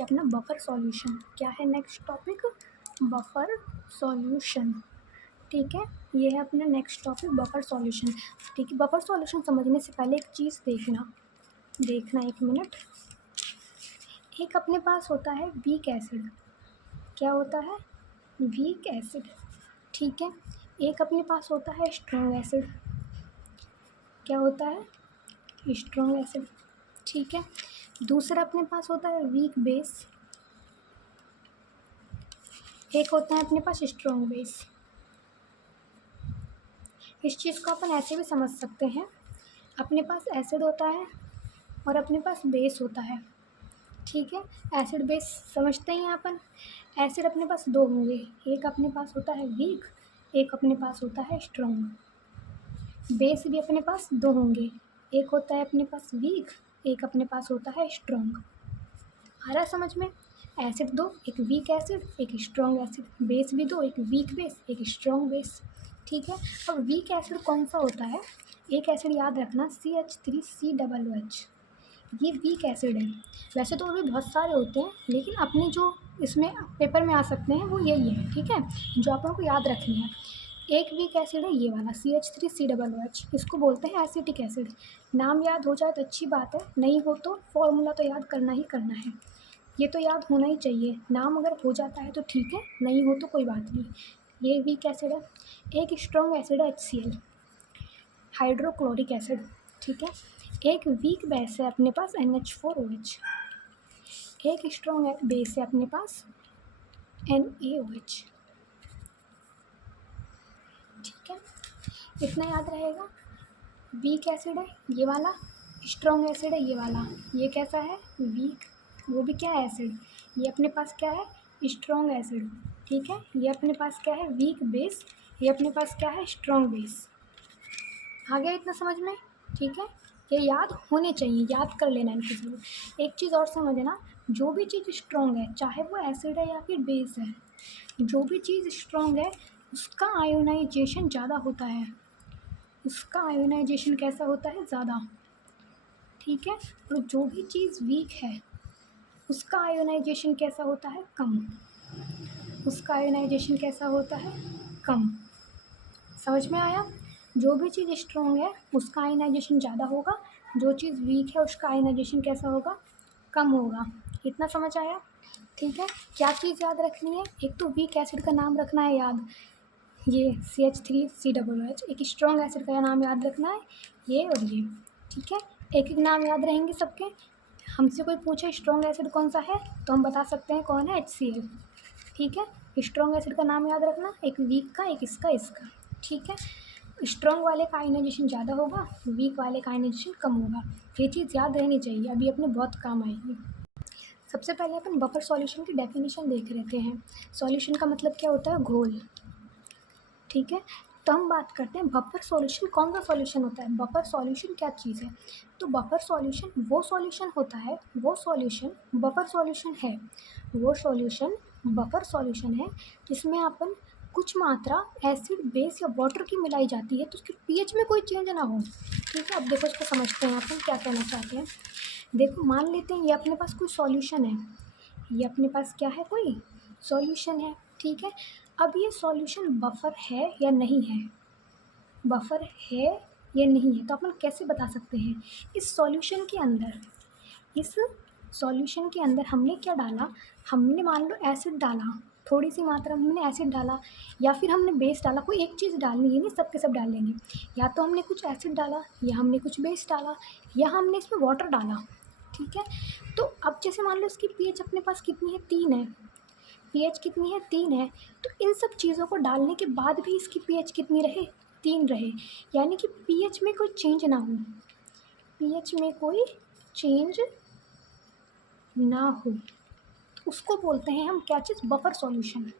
है अपना buffer solution. क्या है नेक्स्ट टॉपिक? Buffer solution. ठीक है, ये है अपना नेक्स्ट टॉपिक बफर सॉल्यूशन। ठीक है, बफर सॉल्यूशन समझने से पहले एक चीज़ देखना 1 मिनट। एक अपने पास होता है वीक एसिड। क्या होता है? Weak acid. ठीक है, एक अपने पास होता है स्ट्रॉन्ग एसिड। क्या होता है? Strong acid. ठीक है, दूसरा अपने पास होता है वीक बेस। एक होता है अपने पास स्ट्रॉन्ग बेस। इस चीज़ को अपन ऐसे भी समझ सकते हैं, अपने पास एसिड होता है और अपने पास बेस होता है। ठीक है, एसिड बेस समझते हैं अपन। एसिड अपने पास 2 होंगे, एक अपने पास होता है वीक, एक अपने पास होता है स्ट्रॉन्ग। बेस भी अपने पास 2 होंगे, एक होता है अपने पास वीक, एक अपने पास होता है स्ट्रॉन्ग। आ रहा समझ में? एसिड 2, एक वीक एसिड, एक स्ट्रॉन्ग एसिड। बेस भी 2, एक वीक बेस, एक स्ट्रॉन्ग बेस। ठीक है, अब वीक एसिड कौन सा होता है? एक एसिड याद रखना, CH3COOH। ये वीक एसिड है। वैसे तो और भी बहुत सारे होते हैं, लेकिन अपने जो इसमें पेपर में आ सकते हैं वो यही है। ठीक है, जो आप लोगों को याद रखनी है। एक वीक एसिड है ये वाला CH3COOH, इसको बोलते हैं एसिटिक एसिड। नाम याद हो जाए तो अच्छी बात है, नहीं हो तो फॉर्मूला तो याद करना ही करना है। ये तो याद होना ही चाहिए, नाम अगर हो जाता है तो ठीक है, नहीं हो तो कोई बात नहीं। ये वीक एसिड है। एक स्ट्रॉन्ग एसिड है HCl, हाइड्रोक्लोरिक एसिड। ठीक है, एक वीक बेस है अपने पास NH4OH, एक स्ट्रॉन्ग बेस है अपने पास NaOH। ठीक है, इतना याद रहेगा। वीक एसिड है ये वाला, स्ट्रॉन्ग एसिड है ये वाला। ये कैसा है? वीक, वो भी क्या है? एसिड। ये अपने पास क्या है? Strong acid. ठीक है, ये अपने पास क्या है? Weak base. ये अपने पास क्या है? Strong base. आ गया इतना समझ में? ठीक है, ये याद होने चाहिए, याद कर लेना इनको जरूर। एक चीज़ और समझना, जो भी चीज़ स्ट्रॉन्ग है, चाहे वो एसिड है या फिर बेस है, जो भी चीज़ स्ट्रॉन्ग है उसका आयोनाइजेशन ज़्यादा होता है। उसका आयोनाइजेशन कैसा होता है? ज़्यादा। ठीक है, और जो भी चीज़ वीक है उसका आयोनाइजेशन कैसा होता है? कम। उसका आयोनाइजेशन कैसा होता है? कम। समझ में आया? जो भी चीज़ स्ट्रॉन्ग है उसका आयनाइजेशन ज़्यादा होगा, जो चीज़ वीक है उसका आयनाइजेशन कैसा होगा? कम होगा। इतना समझ आया? ठीक है, क्या चीज़ याद रखनी है? एक तो वीक एसिड का नाम रखना है याद, ये CH3COOH। एक स्ट्रॉन्ग एसिड का नाम याद रखना है, ये और ये। ठीक है, एक एक नाम याद रहेंगे सबके। हमसे कोई पूछे स्ट्रॉन्ग एसिड कौन सा है तो हम बता सकते हैं कौन है? HCl। ठीक है, स्ट्रॉन्ग एसिड का नाम याद रखना, एक वीक का, एक इसका। ठीक है, स्ट्रॉन्ग वाले का आयनाइजेशन ज़्यादा होगा, वीक वाले का आयनाइजेशन कम होगा। ये चीज़ याद रहनी चाहिए, अभी अपने बहुत काम आएगी। सबसे पहले अपन बफर सॉल्यूशन की डेफिनेशन देख लेते हैं। सॉल्यूशन का मतलब क्या होता है? घोल। ठीक है, तो हम बात करते हैं बफर सॉल्यूशन कौन सा सॉल्यूशन होता है। बफर सॉल्यूशन क्या चीज़ है? तो बफर सॉल्यूशन वो सॉल्यूशन होता है, वो सॉल्यूशन बफर सॉल्यूशन है, वो सॉल्यूशन बफर सॉल्यूशन है जिसमें अपन कुछ मात्रा एसिड बेस या वाटर की मिलाई जाती है तो उसके पीएच में कोई चेंज ना हो। ठीक है, अब देखो इसको समझते हैं अपन क्या कहना चाहते हैं। देखो मान लेते हैं ये अपने पास कोई सॉल्यूशन है, ये अपने पास क्या है? कोई सॉल्यूशन है। ठीक है, अब ये सॉल्यूशन बफर है या नहीं है? बफर है या नहीं है तो अपन कैसे बता सकते हैं? इस सॉल्यूशन के अंदर, इस सॉल्यूशन के अंदर हमने क्या डाला? हमने मान लो एसिड डाला, थोड़ी सी मात्रा में हमने एसिड डाला, या फिर हमने बेस डाला। कोई एक चीज़ डालनी है, नहीं सब के सब डाल लेंगे। या तो हमने कुछ एसिड डाला, या हमने कुछ बेस डाला, या हमने इसमें वाटर डाला। ठीक है, तो अब जैसे मान लो इसकी पीएच अपने पास कितनी है? 3 है। पीएच कितनी है? 3 है। तो इन सब चीज़ों को डालने के बाद भी इसकी पीएच कितनी रहे? 3 रहे। यानी कि पीएच में कोई चेंज ना हो, पीएच में कोई चेंज ना हो, उसको बोलते हैं हम क्या चीज़? Buffer solution.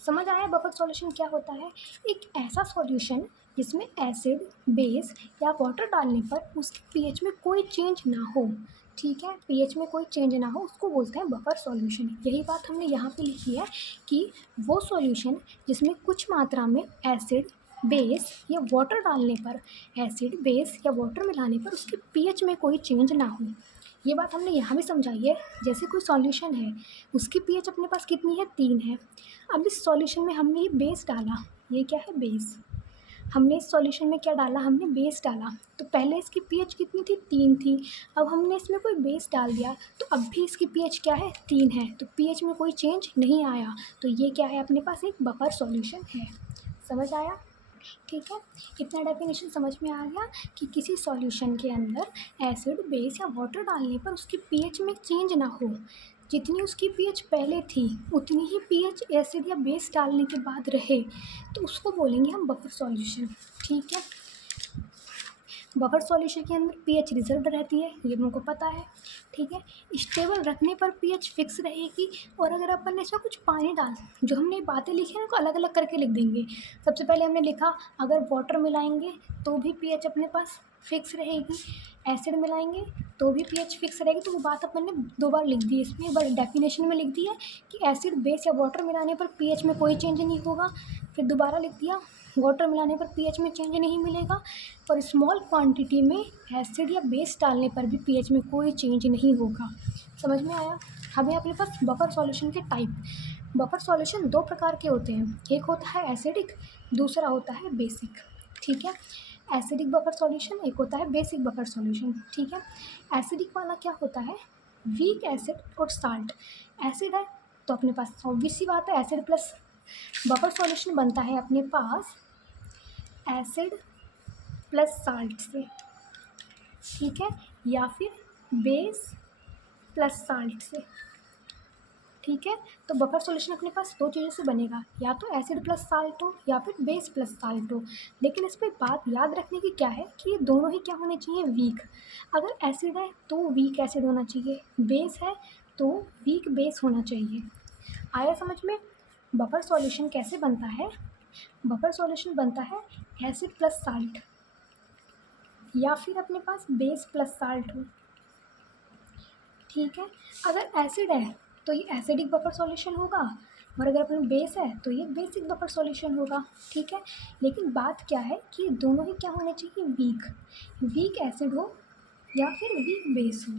समझ आया बफर सॉल्यूशन क्या होता है? एक ऐसा सॉल्यूशन जिसमें एसिड बेस या वाटर डालने पर उसके पीएच में कोई चेंज ना हो। ठीक है, पीएच में कोई चेंज ना हो उसको बोलते हैं बफर सॉल्यूशन। यही बात हमने यहाँ पे लिखी है कि वो सॉल्यूशन जिसमें कुछ मात्रा में एसिड बेस या वाटर डालने पर, एसिड बेस या वाटर मिलाने पर उसके पीएच में कोई चेंज ना हो, ये बात हमने यहाँ भी समझाई है। जैसे कोई सॉल्यूशन है, उसकी पीएच अपने पास कितनी है, 3 है। अब इस सॉल्यूशन में हमने ये बेस डाला, ये क्या है, बेस। हमने इस सॉल्यूशन में क्या डाला, हमने बेस डाला। तो पहले इसकी पीएच कितनी थी, 3 थी। अब हमने इसमें कोई बेस डाल दिया तो अब भी इसकी पीएच क्या है, 3 है। तो पीएच में कोई चेंज नहीं आया। तो ये क्या है, अपने पास एक बफर सॉल्यूशन है। समझ आया? ठीक है, इतना डेफिनेशन समझ में आ गया कि किसी सॉल्यूशन के अंदर एसिड, बेस या वाटर डालने पर उसकी पीएच में चेंज ना हो। जितनी उसकी पीएच पहले थी उतनी ही पीएच एसिड या बेस डालने के बाद रहे तो उसको बोलेंगे हम बफर सॉल्यूशन। ठीक है, बफर सॉल्यूशन के अंदर पीएच रिजर्व रहती है, ये हमको पता है। ठीक है, स्टेबल रखने पर पीएच फिक्स रहेगी। और अगर अपन ने इसमें कुछ पानी डाल, जो हमने बातें लिखी हैं उनको अलग अलग करके लिख देंगे। सबसे पहले हमने लिखा अगर वाटर मिलाएंगे तो भी पीएच अपने पास फिक्स रहेगी, एसिड मिलाएंगे तो भी पीएच फिक्स रहेगी। तो वो बात अपन ने 2 बार लिख दी, इसमें एक बार डेफिनेशन में लिख दी है कि एसिड, बेस या वाटर मिलाने पर पीएच में कोई चेंज नहीं होगा। फिर दोबारा लिख दिया वाटर मिलाने पर पीएच में चेंज नहीं मिलेगा, और स्मॉल क्वांटिटी में एसिड या बेस डालने पर भी पीएच में कोई चेंज नहीं होगा। समझ में आया? हमें अपने पास बफर सॉल्यूशन के टाइप, बफर सॉल्यूशन 2 प्रकार के होते हैं, एक होता है एसिडिक, दूसरा होता है बेसिक। ठीक है, एसिडिक बफर सॉल्यूशन, एक होता है बेसिक बफर सॉल्यूशन। ठीक है, एसिडिक वाला क्या होता है, वीक एसिड और साल्ट। एसिड है तो अपने पास ऑब्वियस सी बात है एसिड प्लस, बफर सॉल्यूशन बनता है अपने पास एसिड प्लस साल्ट से। ठीक है, या फिर बेस प्लस साल्ट से। ठीक है, तो बफर सॉल्यूशन अपने पास 2 चीज़ों से बनेगा, या तो एसिड प्लस साल्ट हो या फिर बेस प्लस साल्ट हो। लेकिन इस पर बात याद रखने की क्या है कि ये दोनों ही क्या होने चाहिए, वीक। अगर एसिड है तो वीक एसिड होना चाहिए, बेस है तो वीक बेस होना चाहिए। आया समझ में? बफर सॉल्यूशन कैसे बनता है, बफर सॉल्यूशन बनता है एसिड प्लस साल्ट या फिर अपने पास बेस प्लस साल्ट हो। ठीक है, अगर एसिड है तो ये एसिडिक बफर सॉल्यूशन होगा, और अगर अपने बेस है तो ये बेसिक बफर सॉल्यूशन होगा। ठीक है, लेकिन बात क्या है कि दोनों ही क्या होने चाहिए, वीक। वीक एसिड हो या फिर वीक बेस हो।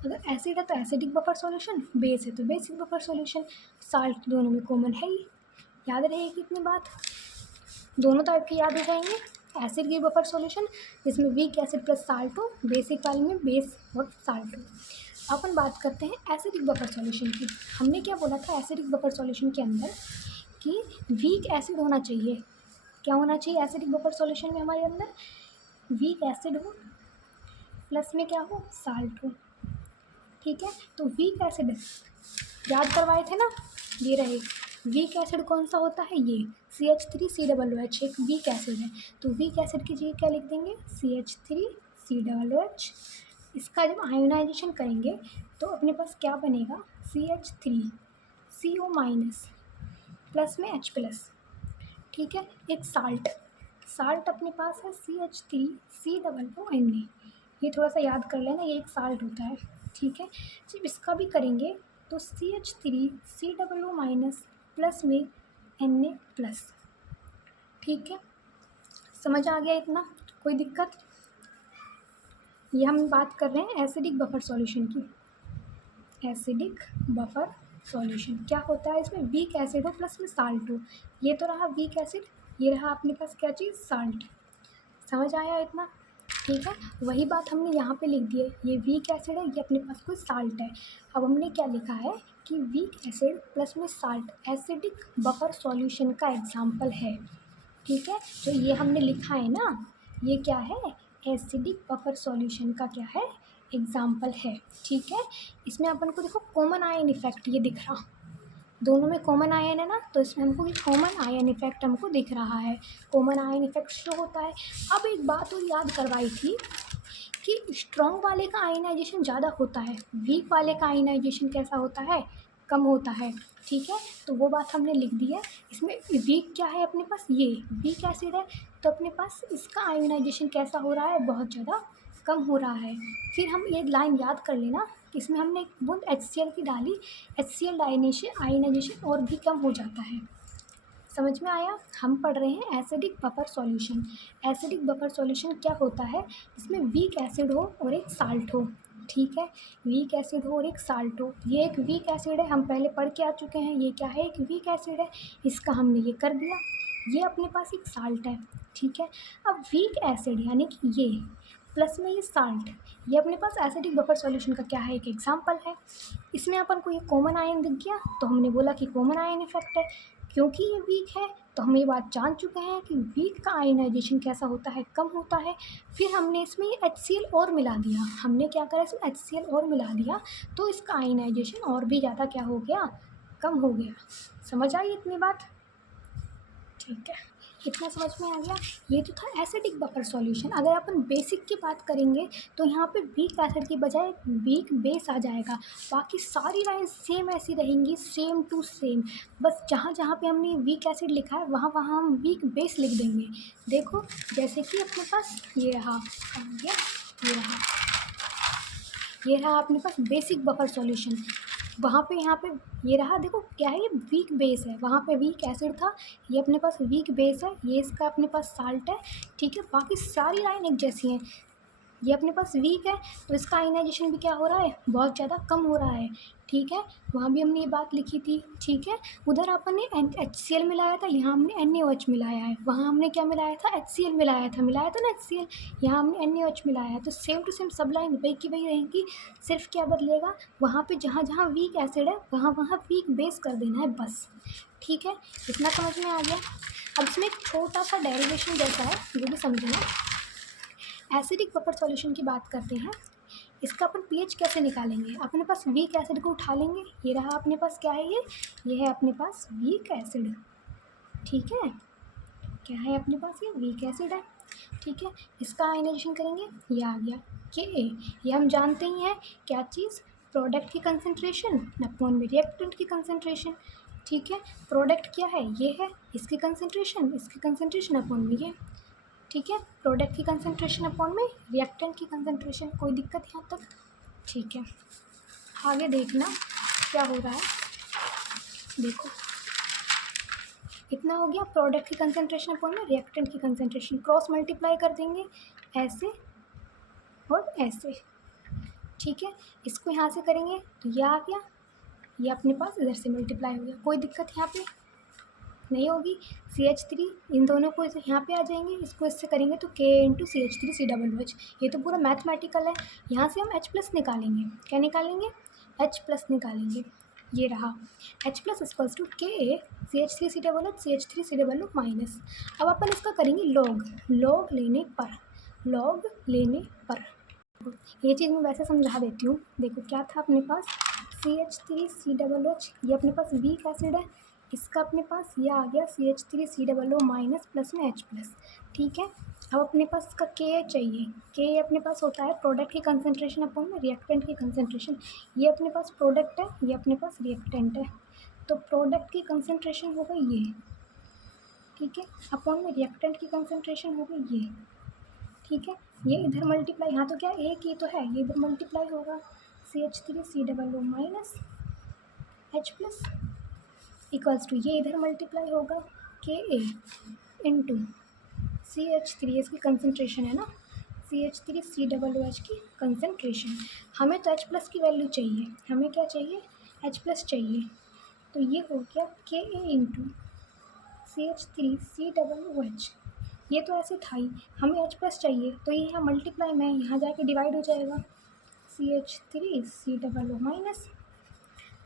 अगर एसिड है तो एसिडिक बफर सॉल्यूशन, बेस है तो बेसिक बफर सॉल्यूशन। साल्ट दोनों में कॉमन है ही। याद रहेगी इतनी बात, दोनों टाइप के याद हो जाएंगे। एसिड की बफर सॉल्यूशन जिसमें वीक एसिड प्लस साल्ट हो, बेसिक वाले में बेस और साल्ट हो। अपन बात करते हैं एसिडिक बफर सॉल्यूशन की। हमने क्या बोला था एसिडिक बफर सॉल्यूशन के अंदर कि वीक एसिड होना चाहिए। क्या होना चाहिए एसिडिक बफर सॉल्यूशन में हमारे अंदर, वीक एसिड हो प्लस में क्या हो, साल्ट हो। ठीक है, तो वीक एसिड याद करवाए थे ना, ये रहे। वीक एसिड कौन सा होता है, ये CH3COOH एक वीक एसिड है। तो वीक एसिड की जगह क्या लिख देंगे, CH3COOH। इसका जब आयोनाइजेशन करेंगे तो अपने पास क्या बनेगा, CH3CO माइनस प्लस में H प्लस। ठीक है, एक साल्ट, साल्ट अपने पास है CH3COONA। ये थोड़ा सा याद कर लेना, ये एक साल्ट होता है। ठीक है, जब इसका भी करेंगे तो CH3COO माइनस प्लस में Na प्लस। ठीक है, समझ आ गया इतना, कोई दिक्कत? ये हम बात कर रहे हैं एसिडिक बफर सॉल्यूशन की। एसिडिक बफर सॉल्यूशन क्या होता है, इसमें वीक एसिड हो प्लस में साल्ट हो। ये तो रहा वीक एसिड, ये रहा अपने पास क्या चीज़, साल्ट। समझ आया इतना? ठीक है, वही बात हमने यहाँ पे लिख दी है, ये वीक एसिड है, ये अपने पास कोई साल्ट है। अब हमने क्या लिखा है कि वीक एसिड प्लस में साल्ट एसिडिक बफर सॉल्यूशन का एग्जाम्पल है। ठीक है, जो ये हमने लिखा है ना, ये क्या है, एसिडिक बफर सॉल्यूशन का क्या है, एग्जाम्पल है। ठीक है, इसमें अपन को देखो कॉमन आयन इफेक्ट ये दिख रहा, दोनों में कॉमन आयन है ना, तो इसमें हमको ये कॉमन आयन इफेक्ट हमको दिख रहा है, कॉमन आयन इफेक्ट शो होता है। अब एक बात और याद करवाई थी कि स्ट्रॉन्ग वाले का आयनाइजेशन ज़्यादा होता है, वीक वाले का आयनाइजेशन कैसा होता है, कम होता है। ठीक है, तो वो बात हमने लिख दी है। इसमें वीक क्या है अपने पास, ये वीक एसिड है तो अपने पास इसका आयनाइजेशन कैसा हो रहा है, बहुत ज़्यादा कम हो रहा है। फिर हम एक लाइन याद कर लेना, इसमें हमने एक बूंद HCl की डाली, HCl आयनाइजेशन और भी कम हो जाता है। समझ में आया? हम पढ़ रहे हैं acidic buffer solution. Acidic buffer solution क्या होता है, इसमें वीक एसिड हो और एक साल्ट हो। ठीक है, वीक एसिड हो और एक साल्ट हो। ये एक वीक एसिड है, हम पहले पढ़ के आ चुके हैं, ये क्या है, एक वीक एसिड है, इसका हमने ये कर दिया। ये अपने पास एक साल्ट है, ठीक है। अब वीक एसिड यानी कि ये प्लस में ये साल्ट, ये अपने पास एसिडिक बफर सॉल्यूशन का क्या है, एक एग्जांपल है। इसमें अपन को ये कॉमन आयन दिख गया तो हमने बोला कि कॉमन आयन इफेक्ट है। क्योंकि ये वीक है तो हम ये बात जान चुके हैं कि वीक का आयनाइजेशन कैसा होता है, कम होता है। फिर हमने इसमें ये HCl और मिला दिया, हमने क्या करा, इसमें HCl और मिला दिया तो इसका आयनाइजेशन और भी ज़्यादा क्या हो गया, कम हो गया। समझ आई इतनी बात? ठीक है, इतना समझ में आ गया। ये तो था एसिडिक बफर सॉल्यूशन। अगर अपन बेसिक की बात करेंगे तो यहाँ पे वीक एसिड की बजाय वीक बेस आ जाएगा। बाकी सारी लाइन सेम ऐसी रहेंगी, सेम टू सेम। बस जहाँ जहाँ पे हमने वीक एसिड लिखा है वहाँ वहाँ हम वीक बेस लिख देंगे। देखो जैसे कि अपने पास ये रहा, ये रहा अपने पास बेसिक बफर सॉल्यूशन। वहाँ पे यहाँ पे ये रहा, देखो क्या है, ये वीक बेस है, वहाँ पे वीक एसिड था, ये अपने पास वीक बेस है, ये इसका अपने पास साल्ट है, ठीक है। बाकी सारी लाइन एक जैसी हैं। ये अपने पास वीक है तो इसका आयनाइजेशन भी क्या हो रहा है, बहुत ज़्यादा कम हो रहा है, ठीक है। वहाँ भी हमने ये बात लिखी थी, ठीक है। उधर अपन ने HCl मिलाया था, यहाँ हमने NaOH मिलाया है। वहाँ हमने क्या मिलाया था, HCl मिलाया था ना HCl, यहाँ हमने NaOH मिलाया है। तो सेम टू सेम सब लाइन वही की वही रहेंगी। सिर्फ क्या बदलेगा, वहाँ पे जहाँ जहाँ वीक एसिड है वहाँ वहाँ वीक बेस कर देना है बस, ठीक है। इतना समझ में आ गया। अब इसमें एक छोटा सा डेरिवेशन जैसा है, ये भी समझना। एसिडिक बफर सॉल्यूशन की बात करते हैं। इसका अपन pH कैसे निकालेंगे, अपने पास वीक एसिड को उठा लेंगे, ये रहा अपने पास क्या है, ये है अपने पास वीक एसिड, ठीक है। क्या है अपने पास, ये वीक एसिड है, ठीक है। इसका आयनाइजेशन करेंगे, ये आ गया Ka। ये हम जानते ही हैं क्या चीज़, प्रोडक्ट की कंसनट्रेशन अपॉन में रिएक्टेंट की कंसनट्रेशन, ठीक है। प्रोडक्ट क्या है, ये है, इसकी कंसनट्रेशन अपॉन में ये, ठीक है। प्रोडक्ट की कंसंट्रेशन अपॉन में रिएक्टेंट की कंसंट्रेशन। कोई दिक्कत यहाँ तक, ठीक है। आगे देखना क्या हो रहा है, देखो इतना हो गया, प्रोडक्ट की कंसंट्रेशन अपॉन में रिएक्टेंट की कंसंट्रेशन, क्रॉस मल्टीप्लाई कर देंगे ऐसे और ऐसे, ठीक है। इसको यहाँ से करेंगे तो ये आ गया, ये अपने पास इधर से मल्टीप्लाई हो गया। कोई दिक्कत यहाँ पे नहीं होगी। CH3 इन दोनों को यहाँ पे आ जाएंगे, इसको इससे करेंगे तो Ka इंटू CH3COOH। ये तो पूरा मैथमेटिकल है। यहाँ से हम H+ निकालेंगे, क्या निकालेंगे, H+ निकालेंगे। ये रहा H+ equals to Ka CH3COOH minus. अब अपन इसका करेंगे लॉग लेने पर। ये चीज़ मैं वैसे समझा देती हूँ। देखो क्या था अपने पास, CH3COOH, ये अपने पास वीक एसिड है, इसका अपने पास ये आ गया CH3COO माइनस प्लस में H+, ठीक है। अब अपने पास इसका Ka चाहिए, Ka अपने पास होता है प्रोडक्ट की कंसंट्रेशन अपॉन में रिएक्टेंट की कंसंट्रेशन। ये अपने पास प्रोडक्ट है, ये अपने पास रिएक्टेंट है, तो प्रोडक्ट की कंसंट्रेशन हो गई ये, ठीक है, अपॉन में रिएक्टेंट की कंसंट्रेशन हो गई ये, ठीक है। ये इधर मल्टीप्लाई, यहाँ तो क्या एक ही तो है, ये इधर मल्टीप्लाई होगा CH3COO minus H+ equals to ये इधर मल्टीप्लाई होगा Ka इंटू CH3, इसकी कंसंट्रेशन है ना, CH3COOH की कंसंट्रेशन। हमें तो H+ की वैल्यू चाहिए, हमें क्या चाहिए, H+ चाहिए। तो ये हो गया Ka इंटू CH3COOH। ये तो ऐसे था ही, हमें H+ चाहिए तो ये यहाँ मल्टीप्लाई में यहाँ जाके डिवाइड हो जाएगा, CH3COO माइनस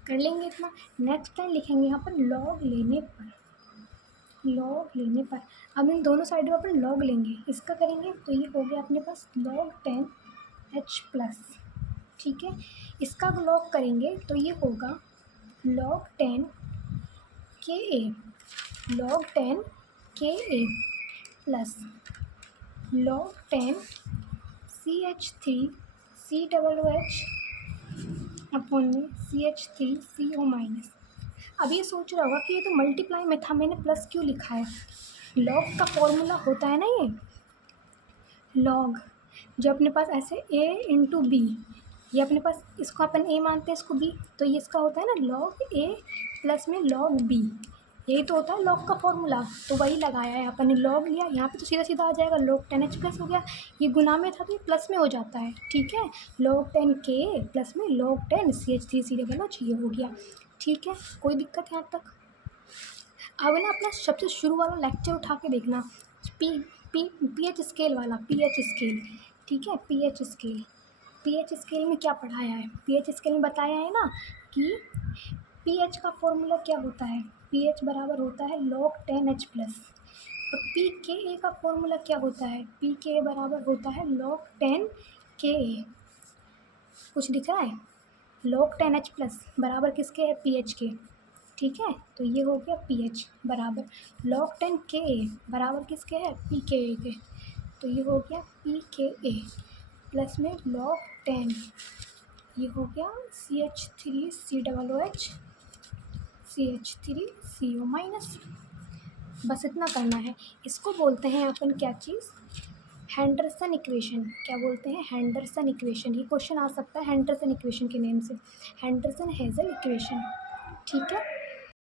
कर लेंगे इतना। नेक्स्ट टाइम लिखेंगे यहाँ पर लॉग लेने पर। अब इन दोनों साइडों पर लॉग लेंगे, इसका करेंगे तो ये हो गया अपने पास log 10 H+, ठीक है। इसका लॉग करेंगे तो ये होगा log 10 Ka plus log 10 CH3COOH upon में CH3CO माइनस। अब ये सोच रहा होगा कि ये तो मल्टीप्लाई में था, मैंने प्लस क्यों लिखा है। लॉग का फॉर्मूला होता है ना, ये लॉग जो अपने पास ऐसे A इंटू बी, ये अपने पास इसको अपन A मानते हैं, इसको B, तो ये इसका होता है ना log A प्लस में log B, यही तो होता है लॉग का फॉर्मूला, तो वही लगाया है अपन ने, लॉग लिया, यहाँ पे तो सीधा सीधा आ जाएगा, log 10h प्लस हो गया, ये गुना में था तो ये प्लस में हो जाता है, ठीक है। log 10 Ka प्लस में log 10 CH3COOH, ये हो गया, ठीक है। कोई दिक्कत यहाँ तक? अब है ना अपना सबसे शुरू वाला लेक्चर उठा के देखना, पी पीएच स्केल वाला, पीएच स्केल, ठीक है। पीएच स्केल में क्या पढ़ाया है? पीएच स्केल में बताया है ना कि पीएच का फॉर्मूला क्या होता है, पीएच बराबर होता है log 10H प्लस, और पी के ए का फॉर्मूला क्या होता है, पी के ए बराबर होता है log 10 Ka। कुछ दिख रहा है? log 10H प्लस बराबर किसके है? पीएच के, ठीक है। तो ये हो गया पीएच बराबर log 10 Ka बराबर किसके है? पी के ए के, तो ये हो गया पी के ए प्लस में log 10, ये हो गया CH3COOH CH3CO माइनस। बस इतना करना है। इसको बोलते हैं अपन क्या चीज़? Henderson equation. क्या बोलते हैं? Henderson equation. ये क्वेश्चन आ सकता है हैंडरसन इक्वेशन के नेम से, हैंडरसन हेज़ल इक्वेशन, ठीक है।